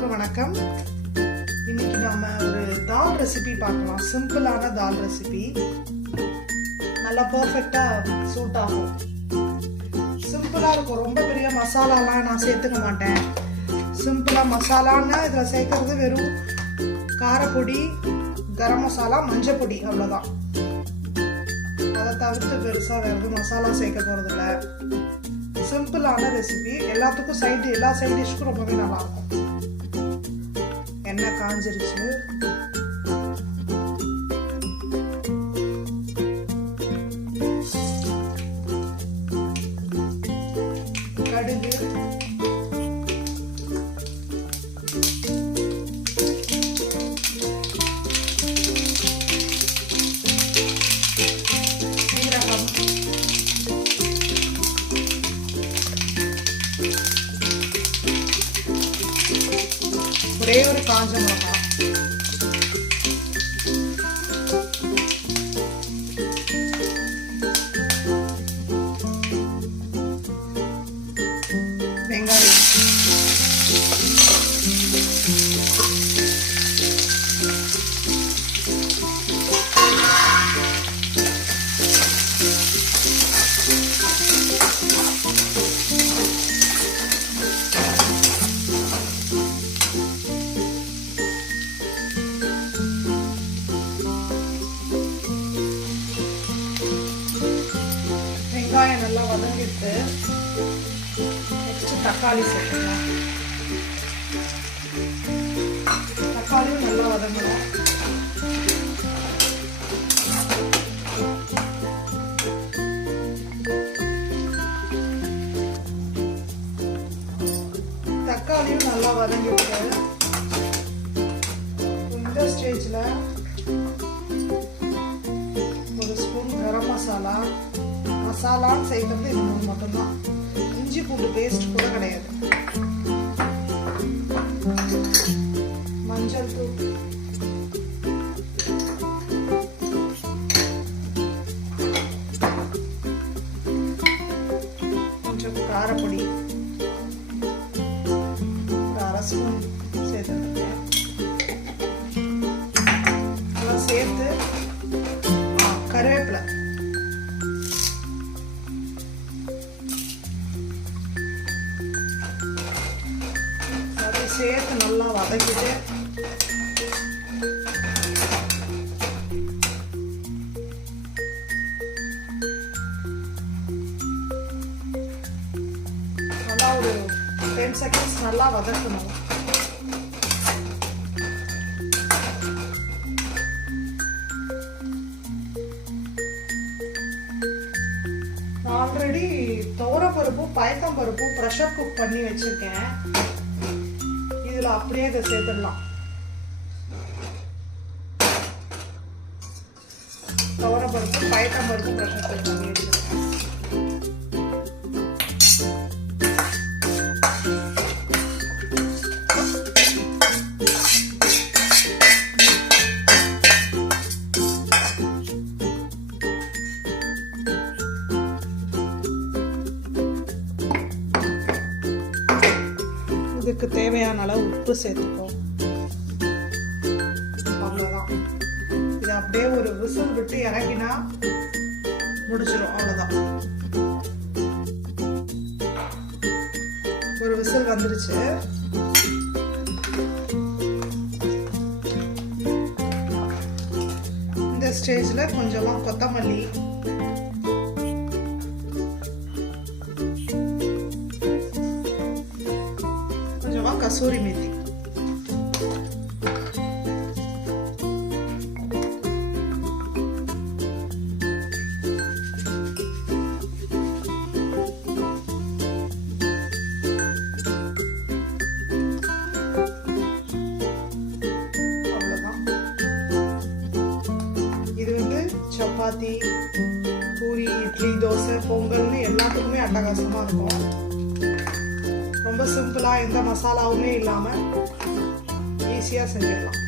எல்லோருக்கும் வணக்கம். இன்னைக்கு நாம ஒரு தால் ரெசிபி பார்க்கலாம். சிம்பிளான தால் ரெசிபி, நல்லா பர்ஃபெக்டா சூட் ஆகும். சிம்பிளா இருக்கும். ரொம்ப பெரிய மசாலாலாம் நான் சேர்த்துக்க மாட்டேன். சிம்பிளா மசாலான்னா இதில் சேர்க்கறது வெறும் காரப்பொடி, கரம் மசாலா, மஞ்சள் பொடி, அவ்வளோதான். அதை தவிர்த்து பெருசாக வேறு எதுவும் மசாலா சேர்க்க போகிறது இல்லை. சிம்பிளான ரெசிபி, எல்லாத்துக்கும் எல்லா சைட் டிஷ்க்கும் ரொம்பவே நல்லா இருக்கும். எண்ணெய் காஞ்சிருச்சு. கடுகு, சீரகம், ஒரே ஒரு காஞ்ச மிளகாய், வெங்காயம், வெங்காயம் நல்லா வதங்கிட்டு நெக்ஸ்ட் தக்காளி சேர்த்துக்கலாம். தக்காளியும் நல்லா வதங்கணும். தக்காளியும் நல்லா வதங்கிட்டு இந்த ஸ்டேஜில் ஒரு ஸ்பூன் கரம் மசாலான்னு சேர்க்கறது இது மட்டும்தான். இஞ்சி பூண்டு பேஸ்ட் கூட கிடையாது. மஞ்சள் தூள், கொஞ்சம் காரப்பொடி, ஒரு அரை ஸ்பூன் சேர்த்துருக்கேன். அதெல்லாம் சேர்த்து கருவேப்பிலை, சேர்த்து நல்லா வதக்கிட்டு நல்லா ஒரு 10 செகண்ட்ஸ் நல்லா வதக்கணும். ஆல்ரெடி துவரப்பருப்பும் பயத்தம்பருப்பும் ப்ரெஷர் குக் பண்ணி வச்சிருக்கேன். இதில் அப்படியே இதை சேர்த்துடலாம். துவரப்பருப்பு, பயத்தம்பருப்பு ப்ரெஷர் குக் பண்ணி வச்சிருக்கேன். இதுக்கு தேவையான அளவு உப்பு சேர்த்துக்கோ. அவ்வளோதான். இது அப்படியே ஒரு விசில் விட்டு இறங்கினா முடிச்சிடும். அவ்வளோதான். ஒரு விசில் வந்துருச்சு. இந்த ஸ்டேஜில் கொஞ்சமாக கொத்தமல்லி, கசூரி மேத்தி, அவ்வளவுதான். இது சப்பாத்தி, பூரி, இட்லி, தோசை, பொங்கல்னு எல்லாத்துக்குமே அட்டகாசமா இருக்கும். ரொம்ப சிம்பிளா, எந்த மசாலாவுமே இல்லாம ஈஸியா செஞ்சிடலாம்.